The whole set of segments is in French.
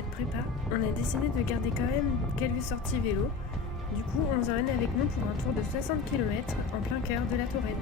cette prépa, on a décidé de garder quand même quelques sorties vélo. Du coup, on vous emmène avec nous pour un tour de 60 km en plein cœur de la Touraine.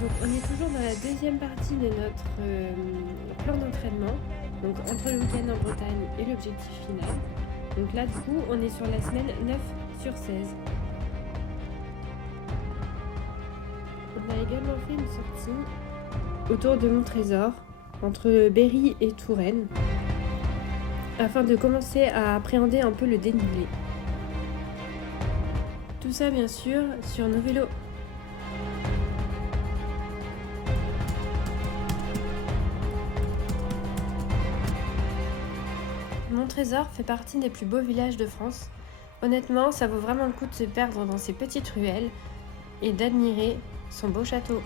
Donc on est toujours dans la deuxième partie de notre plan d'entraînement, donc entre le week-end en Bretagne et l'objectif final. Donc là du coup on est sur la semaine 9 sur 16. On a également fait une sortie autour de Montrésor, entre Berry et Touraine, afin de commencer à appréhender un peu le dénivelé. Tout ça bien sûr sur nos vélos. Montrésor fait partie des plus beaux villages de France. Honnêtement, ça vaut vraiment le coup de se perdre dans ces petites ruelles et d'admirer son beau château.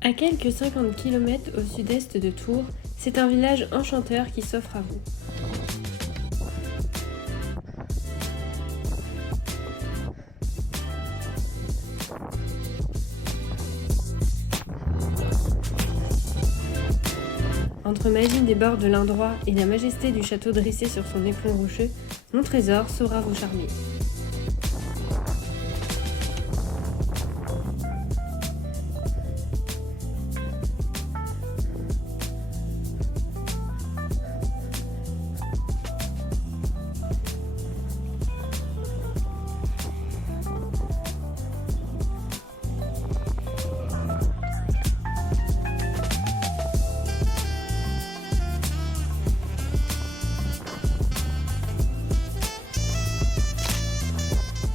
À quelques 50 km au sud-est de Tours, c'est un village enchanteur qui s'offre à vous. Entre magie des bords de l'Indrois et la majesté du château dressé sur son éperon rocheux, Montrésor saura vous charmer.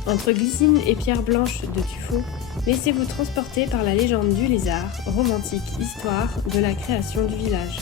Entre Glycines et Pierre Blanche de Tuffeau, laissez-vous transporter par la légende du lézard, romantique histoire de la création du village.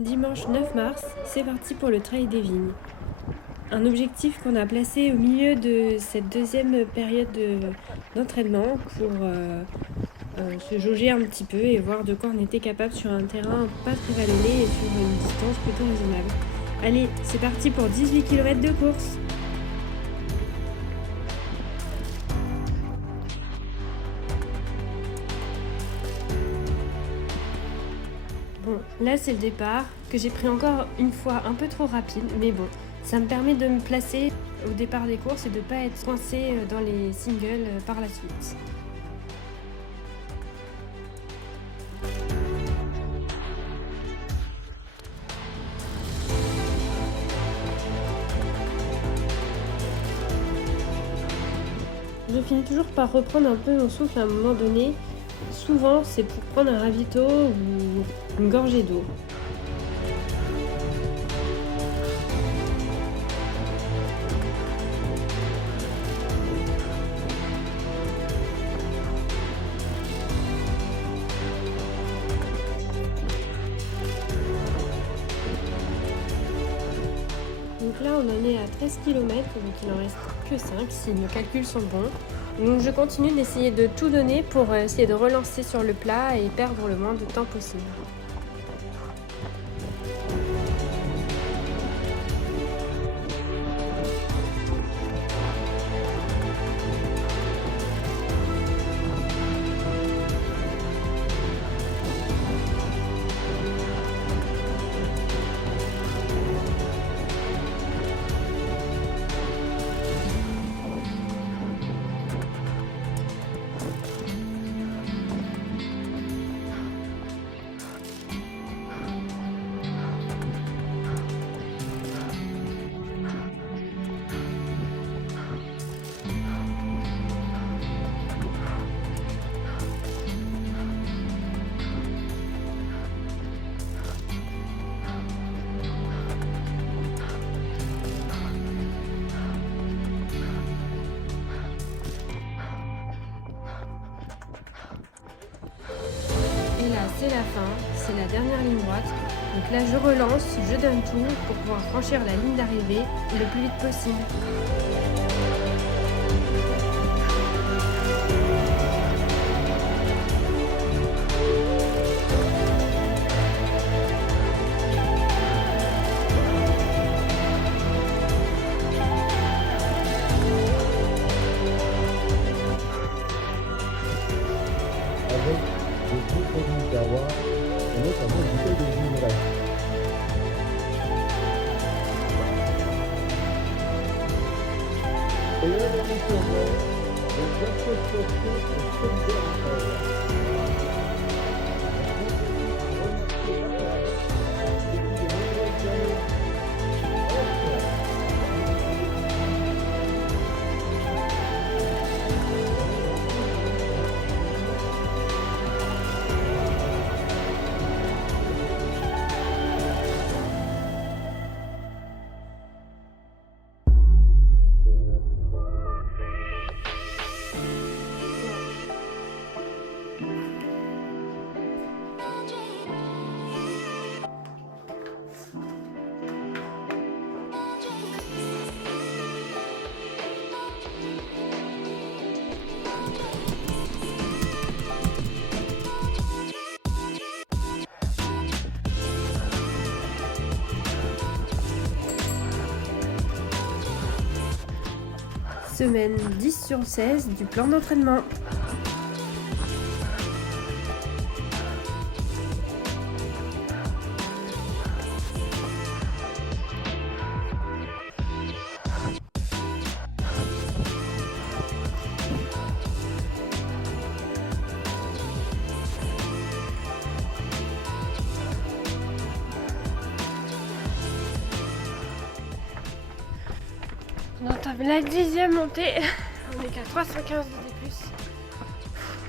Dimanche 9 mars, c'est parti pour le Trail des Vignes. Un objectif qu'on a placé au milieu de cette deuxième période d'entraînement pour se jauger un petit peu et voir de quoi on était capable sur un terrain pas très vallonné et sur une distance plutôt raisonnable. Allez, c'est parti pour 18 km de course. Bon, là c'est le départ, que j'ai pris encore une fois un peu trop rapide, mais bon, ça me permet de me placer au départ des courses et de ne pas être coincé dans les singles par la suite. Je finis toujours par reprendre un peu mon souffle à un moment donné. Souvent, c'est pour prendre un ravito ou une gorgée d'eau. Donc là, on en est à 13 km, donc il en reste que 5 si nos calculs sont bons. Donc je continue d'essayer de tout donner pour essayer de relancer sur le plat et perdre le moins de temps possible. Et là, c'est la fin, c'est la dernière ligne droite. Donc là, je relance, je donne tout pour pouvoir franchir la ligne d'arrivée le plus vite possible. Avec des groupes techniques à voir, et notamment du fait des minerais. Et là, on est sur les associations et solidaires. Semaine 10 sur 16 du plan d'entraînement. On entame la 10e montée. On est qu'à 315 de D+.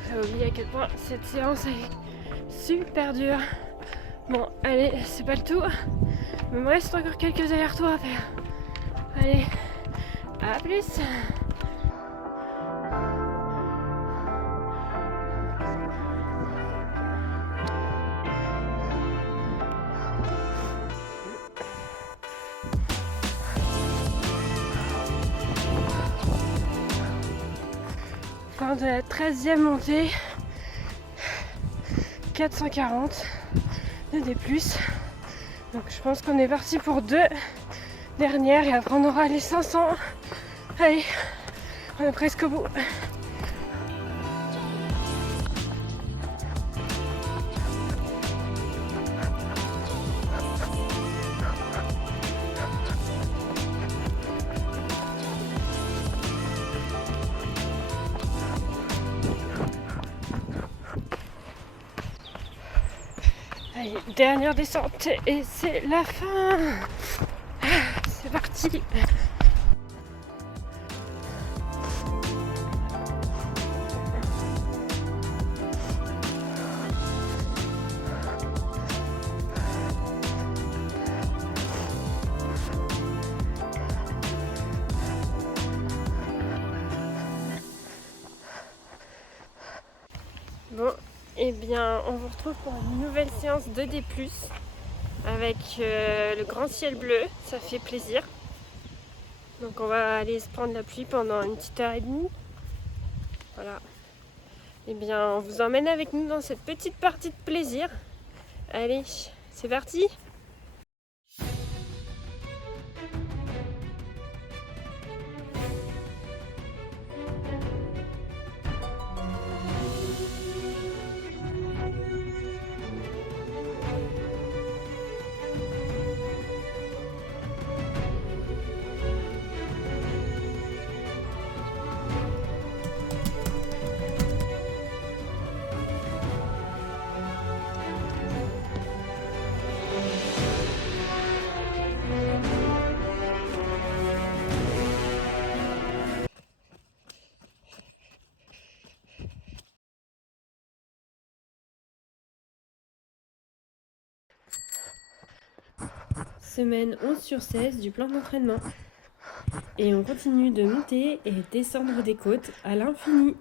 J'avais oublié à quel point cette séance est super dure. Bon, allez, c'est pas le tout. Mais il me reste encore quelques allers-retours à faire. Allez, à plus. fin de la 13e montée. 440 de D+. Donc je pense qu'on est parti pour 2 dernières et après on aura les 500. Allez, on est presque au bout. Allez, dernière descente et c'est la fin. C'est parti. Bon, et bien on vous retrouve pour une nouvelle séance de D+, avec le grand ciel bleu, ça fait plaisir. Donc on va aller se prendre la pluie pendant une petite heure et demie. Voilà. Et bien on vous emmène avec nous dans cette petite partie de plaisir. Allez, c'est parti! Semaine 11/16 du plan d'entraînement. Et on continue de monter et descendre des côtes à l'infini.